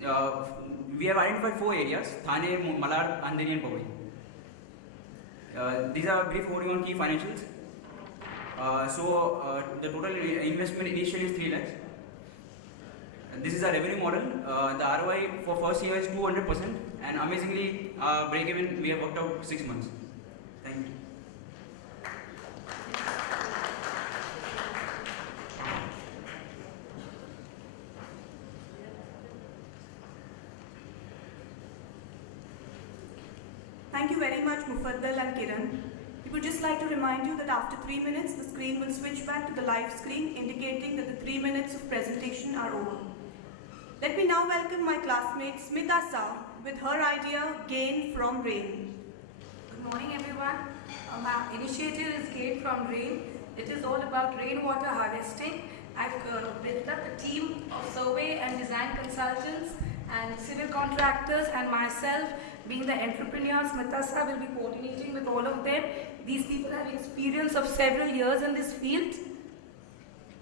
we have identified 4 areas: Thane, Malad, Andheri, and Powai. These are brief overview on key financials. The total investment initially is 3 lakhs. This is a revenue model. The ROI for first year is 200%, and amazingly, break even we have worked out 6 months. Thank you. Thank you very much, Mufaddal and Kiran. We would just like to remind you that after 3 minutes, the screen will switch back to the live screen, indicating that the 3 minutes of presentation are over. Let me now welcome my classmate Smita Saw with her idea, Gain from Rain. Good morning, everyone. My initiative is Gain from Rain. It is all about rainwater harvesting. I've built up a team of survey and design consultants and civil contractors, and myself, being the entrepreneur, Smita Saw, will be coordinating with all of them. These people have experience of several years in this field.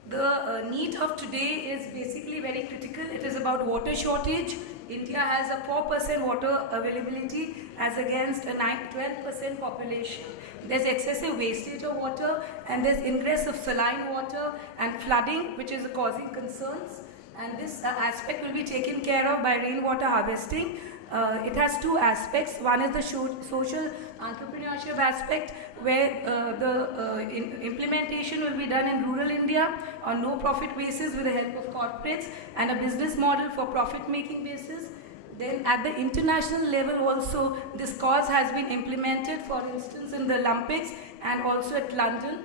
The need of today is basically very critical. It is about water shortage. India has a 4% water availability as against a 12% population. There's excessive wastage of water, and there's ingress of saline water and flooding, which is causing concerns. And this aspect will be taken care of by rainwater harvesting. It has 2 aspects. One is the social entrepreneurship aspect, where the implementation will be done in rural India on no profit basis with the help of corporates, and a business model for profit making basis. Then at the international level also, this cause has been implemented, for instance in the Olympics and also at London.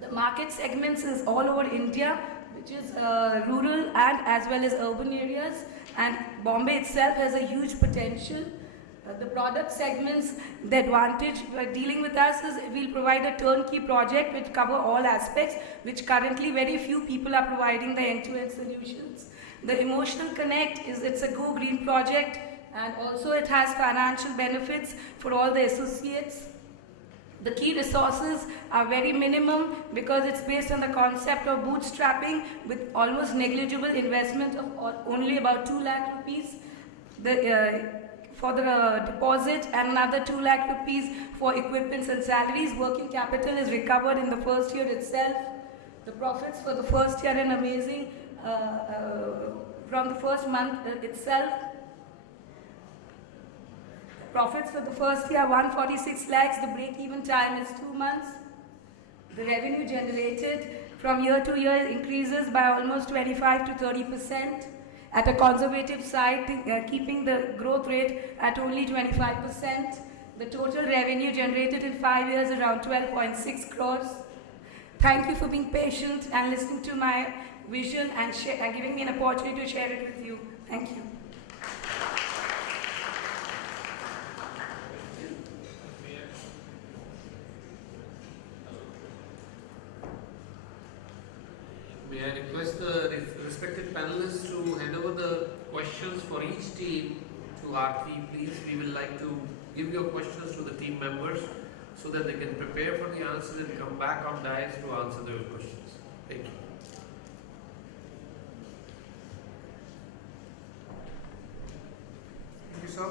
The market segments is all over India, which is rural and as well as urban areas, and Bombay itself has a huge potential. The product segments, the advantage by dealing with us is we'll provide a turnkey project which cover all aspects, which currently very few people are providing the end-to-end solutions. The emotional connect is it's a Go Green project, and also it has financial benefits for all the associates. The key resources are very minimum because it's based on the concept of bootstrapping with almost negligible investment of only about 2 lakh rupees for the deposit, and another 2 lakh rupees for equipments and salaries. Working capital is recovered in the first year itself. The profits for the first year are amazing from the first month itself. Profits for the first year 146 lakhs, the break-even time is 2 months. The revenue generated from year to year increases by almost 25 to 30%. At a conservative side, keeping the growth rate at only 25%. The total revenue generated in 5 years is around 12.6 crores. Thank you for being patient and listening to my vision and giving me an opportunity to share it with you. Thank you. May I request the respected panelists to hand over the questions for each team to Aarti, please. We will like to give your questions to the team members so that they can prepare for the answers and come back on dais to answer their questions. Thank you. Thank you, sir.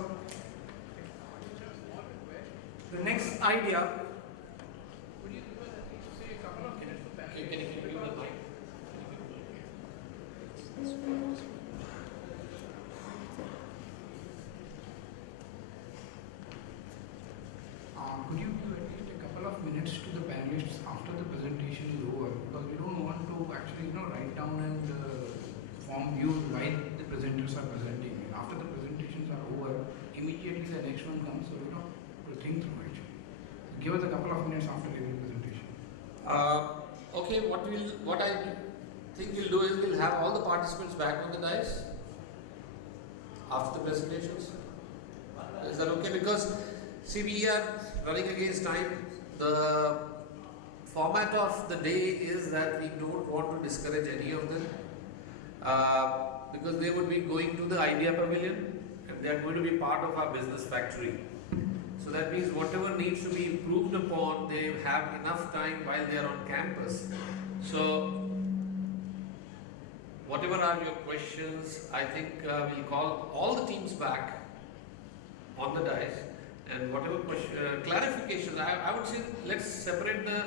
The next idea. Can you give me the mic? Could you give at least a couple of minutes to the panelists after the presentation is over, because we don't want to actually write down and form views while the presenters are presenting. After the presentations are over, immediately the next one comes, so to think through it. Give us a couple of minutes after every presentation. Okay, what I think we'll do is we'll have all the participants back on the dais after the presentations. Is that okay? Because see, we are running against time. The format of the day is that we don't want to discourage any of them because they would be going to the Idea Pavilion and they are going to be part of our business factory. So that means whatever needs to be improved upon, they have enough time while they are on campus. So whatever are your questions, I think we'll call all the teams back on the dais, and whatever clarifications, I would say let's separate the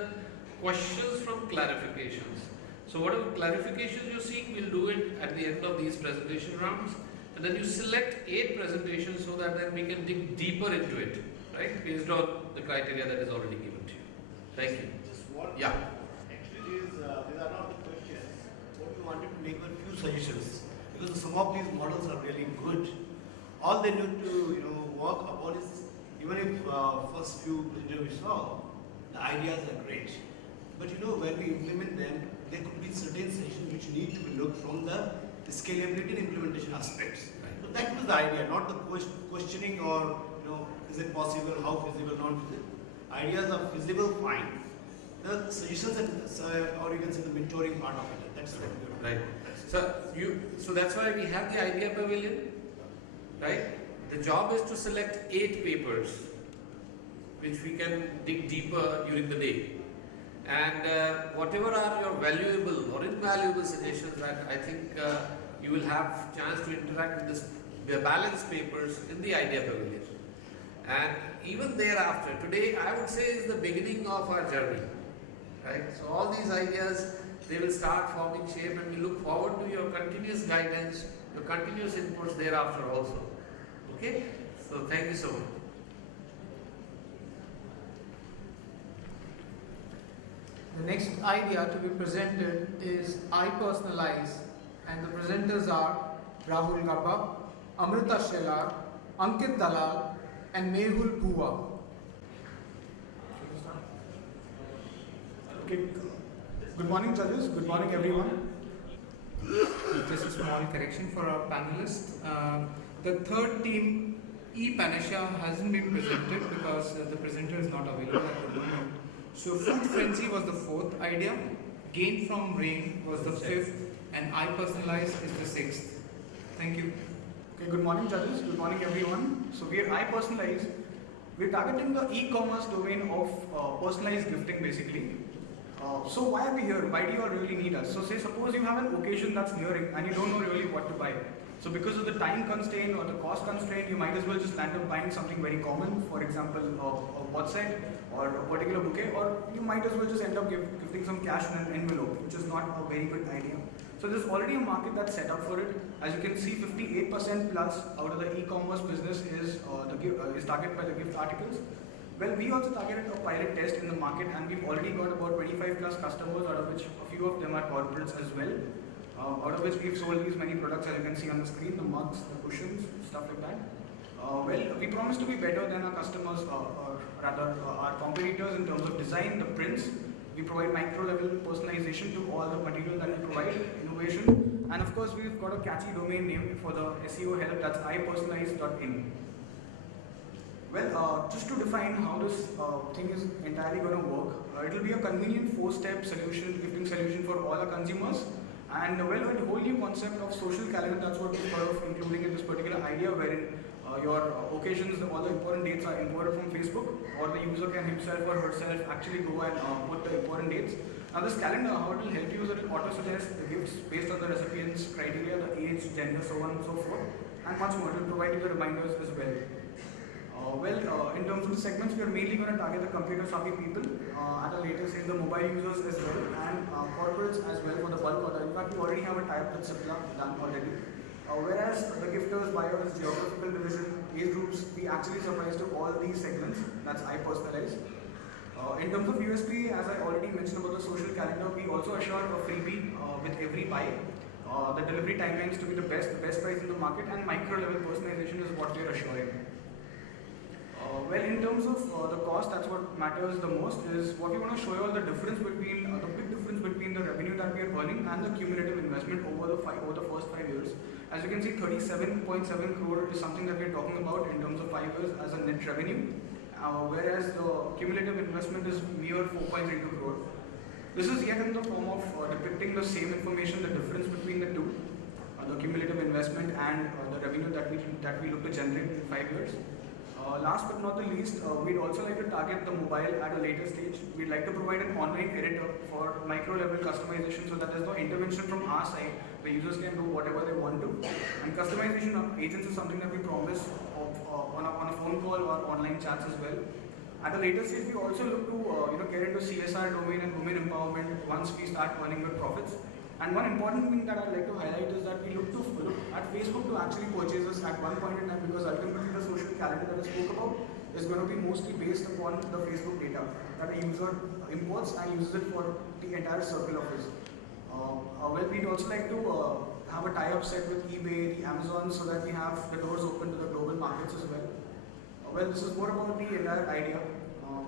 questions from clarifications. So whatever clarifications you're seeing, we'll do it at the end of these presentation rounds, and then you select 8 presentations so that then we can dig deeper into it, right, based on the criteria that is already given to you. Thank you. Just one. Yeah. Actually, these are not the questions. What we wanted to make were few suggestions, because some of these models are really good. All they need to work upon is, even if first few presentations we saw, the ideas are great. But when we implement them, there could be certain sessions which need to be looked from the scalability and implementation aspects. So that was the idea, not the questioning or is it possible, how feasible, not feasible. Ideas are feasible, fine. The suggestions or you can say the mentoring part of it. That's what we're Right. So that's why we have the idea pavilion, right? The job is to select 8 papers, which we can dig deeper during the day. And whatever are your valuable or invaluable suggestions, that I think you will have chance to interact with the balanced papers in the idea pavilion. And even thereafter, today I would say is the beginning of our journey, right? So all these ideas, they will start forming shape, and we look forward to your continuous guidance, your continuous inputs thereafter also. Okay? So thank you so much. The next idea to be presented is I Personalize, and the presenters are Rahul Gabba, Amrita Shelar, Ankit Dalal, and Mehul Bhuwa. Okay. Good morning, judges. Good morning, everyone. Just a small correction for our panelists. The third team, E. Panesha, hasn't been presented because the presenter is not available at the moment. So Food Frenzy was the 4th idea, Gain from Rain was the 5th, and I Personalize is the 6th. Thank you. Okay, good morning, judges. Good morning, everyone. So we are I Personalize. We're targeting the e-commerce domain of personalized gifting, basically. So why are we here? Why do you all really need us? So say suppose you have an occasion that's nearing and you don't know really what to buy. So because of the time constraint or the cost constraint, you might as well just land up buying something very common, for example, a watch set or a particular bouquet, or you might as well just end up gifting some cash in an envelope, which is not a very good idea. So there's already a market that's set up for it. As you can see, 58% plus out of the e-commerce business is targeted by the gift articles. Well, we also targeted a pilot test in the market, and we've already got about 25 plus customers, out of which a few of them are corporates as well. Out of which we've sold these many products, as you can see on the screen, the mugs, the cushions, stuff like that. Well, we promise to be better than our customers, or rather our competitors in terms of design, the prints. We provide micro-level personalization to all the material that we provide, innovation, and of course we've got a catchy domain name for the SEO help, that's ipersonalize.in. Well, just to define how this thing is entirely going to work, it will be a convenient 4-step solution, gifting solution for all our consumers. And well, a whole new concept of social calendar, that's what we're sort of including in this particular idea, wherein your occasions, all the important dates are imported from Facebook, or the user can himself or herself actually go and put the important dates. Now this calendar, how it will help you is it will auto-suggest the gifts based on the recipient's criteria, the age, gender, so on and so forth, and much more. It will provide you the reminders as well. In terms of the segments, we are mainly going to target the computer-savvy people, at a later stage the mobile users as well, and corporates as well for the bulk order. In fact, we already have a tie-up with Cipla done already. Whereas the gifters, buyers, geographical division, age groups, we actually suffice to all these segments. That's I Personalize. In terms of USP, as I already mentioned about the social calendar, we also assure a freebie with every buy. The delivery timelines to be the best price in the market, and micro-level personalization is what we are assuring. Well, in terms of the cost, that's what matters the most, is what we want to show you all the difference between, the big difference between the revenue that we are earning and the cumulative investment over the first 5 years. As you can see, 37.7 crore is something that we are talking about in terms of 5 years as a net revenue, whereas the cumulative investment is mere 4.32 crore. This is yet in the form of depicting the same information, the difference between the two, the cumulative investment and the revenue that we look to generate in 5 years. Last but not the least, we'd also like to target the mobile at a later stage. We'd like to provide an online editor for micro-level customization, so that there's no intervention from our side. the users can do whatever they want to. And customization of agents is something that we promise on a phone call or online chats as well. At a later stage, we also look to get into CSR domain and women empowerment once we start earning good profits. And one important thing that I'd like to highlight is that we look at Facebook to actually purchase us at one point in time, because ultimately the social calendar that I spoke about is going to be mostly based upon the Facebook data that a user imports and uses it for the entire circle of his. Well, we'd also like to have a tie-up set with eBay, the Amazon, so that we have the doors open to the global markets as well. Well, this is more about the entire idea.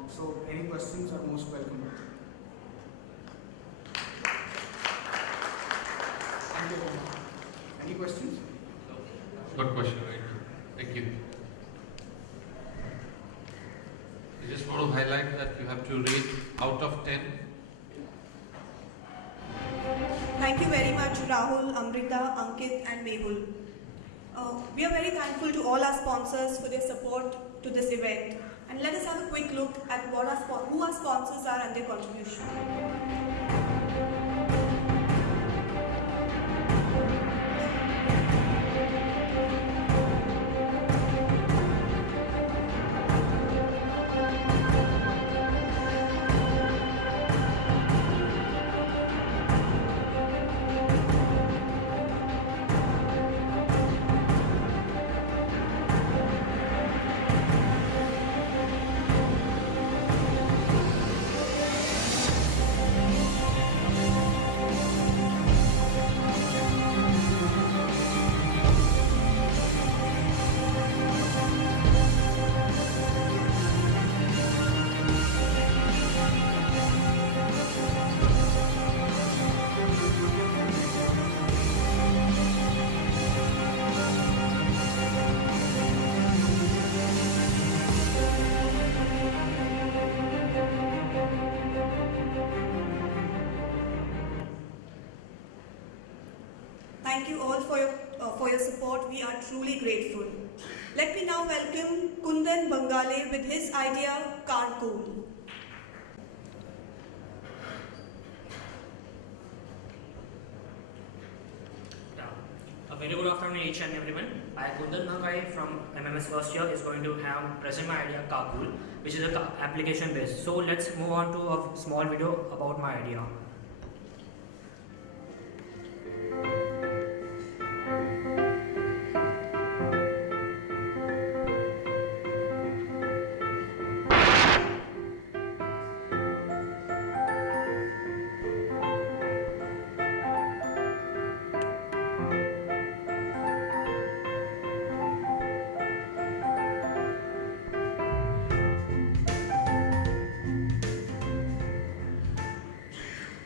So any questions are most welcome. Thank you. Any questions? Good question, right? Thank you. I just want to highlight that you have to rate out of 10. Thank you very much, Rahul, Amrita, Ankit, and Mehul. We are very thankful to all our sponsors for their support to this event. And let us have a quick look at who our sponsors are and their contribution. Thank you all for your support. We are truly grateful. Let me now welcome Kundan Bangale with his idea, Carcool. A very good afternoon each and everyone. I, Kundan Bangale from MMS first year, is going to present my idea, Carcool, which is a application based. So let's move on to a small video about my idea.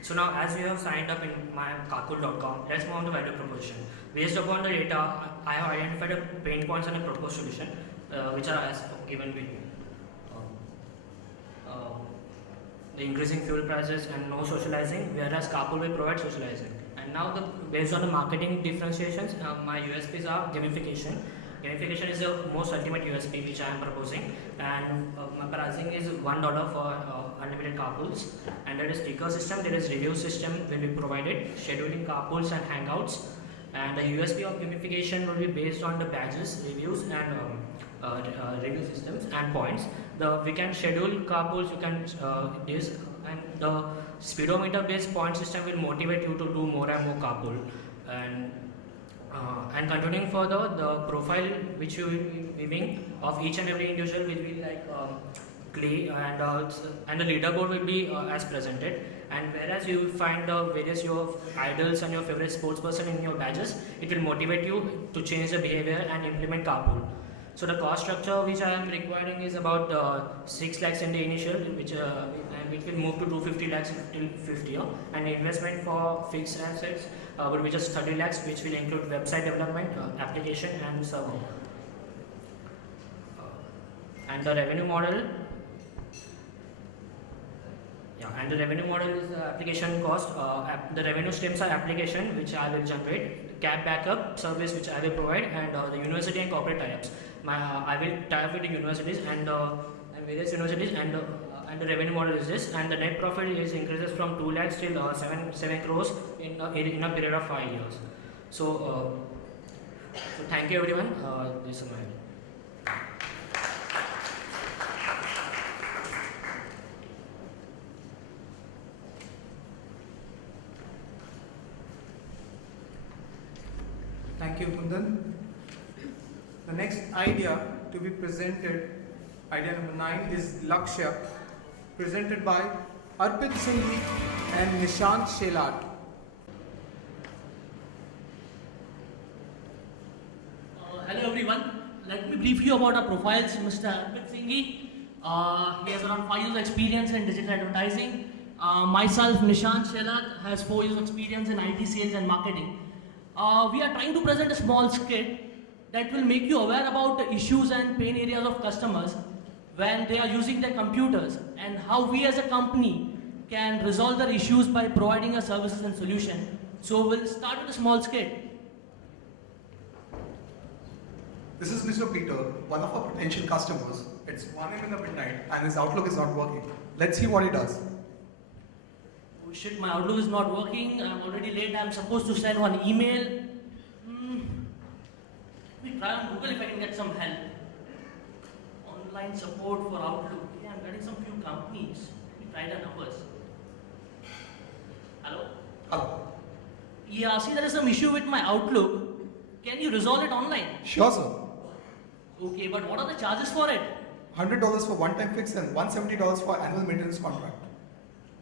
So now, as you have signed up in my carcool.com, let's move on to value proposition. Based upon the data, I have identified a pain points and a proposed solution, which are as given below. The increasing fuel prices and no socializing, whereas Carcool will provide socializing. And now, based on the marketing differentiations, my USPs are gamification. Gamification is the most ultimate USP which I am proposing, and my pricing is $1 for unlimited carpools. And there is sticker system, there is review system will be provided, scheduling carpools and hangouts. And the USP of gamification will be based on the badges, reviews, and review systems and points. We can schedule carpools, you can and the speedometer based point system will motivate you to do more and more carpool. And continuing further, the profile which you will be giving of each and every individual will be like clay, and the leaderboard will be as presented. And whereas you will find the various your idols and your favorite sports person in your badges, it will motivate you to change the behavior and implement carpool. So the cost structure which I am requiring is about 6 lakhs in the initial, which will move to 250 lakhs till 5th year, and investment for fixed assets would be just 30 lakhs, which will include website development, application, and server. And the revenue model. And the revenue model is the application cost. The revenue streams are application, which I will generate, cab backup service, which I will provide, and the university and corporate tie-ups. I will tie up with the universities and various universities, and the revenue model is this. And the net profit is increases from 2 lakhs till 7 crores in a period of 5 years. So thank you everyone. This is my. Thank you, Kundan. The next idea to be presented, idea number 9, is Lakshya, presented by Arpit Singhi and Nishant Shelar. Hello everyone. Let me brief you about our profiles. Mr. Arpit Singhi, he has around 5 years experience in digital advertising. Myself, Nishant Shelar, has 4 years experience in IT sales and marketing. We are trying to present a small skit that will make you aware about the issues and pain areas of customers when they are using their computers, and how we as a company can resolve their issues by providing our services and solution. So we'll start with a small skit. This is Mr. Peter, one of our potential customers. It's 1 a.m. in the midnight and his Outlook is not working. Let's see what he does. Oh shit, my Outlook is not working. I'm already late. I'm supposed to send one email. We try on Google if I can get some help. Online support for Outlook. Yeah, I'm getting some few companies. We try their numbers. Hello? Hello. Yeah, see, there is some issue with my Outlook. Can you resolve it online? Sure, sir. Okay, but what are the charges for it? $100 for one-time fix and $170 for annual maintenance contract.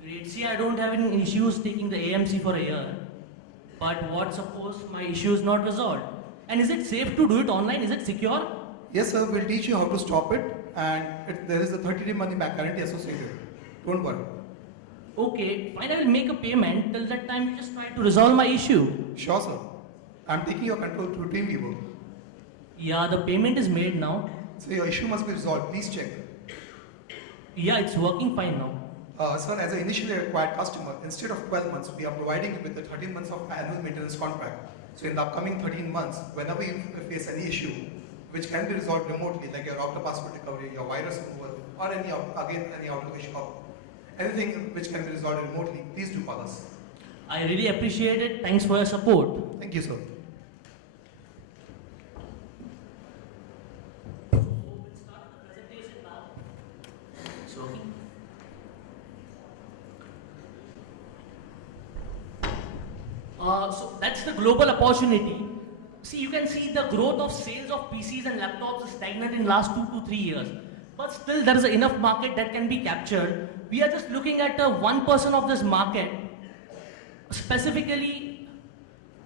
Great. See, I don't have any issues taking the AMC for a year. But what suppose my issue is not resolved? And is it safe to do it online? Is it secure? Yes, sir. We'll teach you how to stop it, and there is a 30-day money back guarantee associated. Don't worry. Okay, fine. I will make a payment. Till that time, you just try to resolve my issue. Sure, sir. I'm taking your control through TeamViewer. Yeah, the payment is made now. So your issue must be resolved. Please check. Yeah, it's working fine now. Sir, as an initially acquired customer, instead of 12 months, we are providing you with the 13 months of annual maintenance contract. So in the upcoming 13 months, whenever you face any issue, which can be resolved remotely, like your router password recovery, your virus removal, or any Outlook issue, anything which can be resolved remotely, please do call us. I really appreciate it. Thanks for your support. Thank you, sir. We'll start the presentation now. It's working. So that's the global opportunity. See, you can see the growth of sales of PCs and laptops is stagnant in last 2 to 3 years. But still there is enough market that can be captured. We are just looking at 1% of this market. Specifically,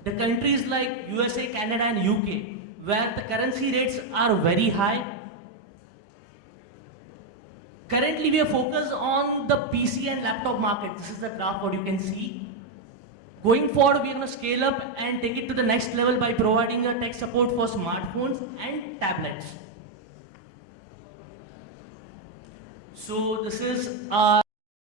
the countries like USA, Canada and UK, where the currency rates are very high. Currently, we are focused on the PC and laptop market. This is the graph what you can see. Going forward, we are going to scale up and take it to the next level by providing a tech support for smartphones and tablets. So this is our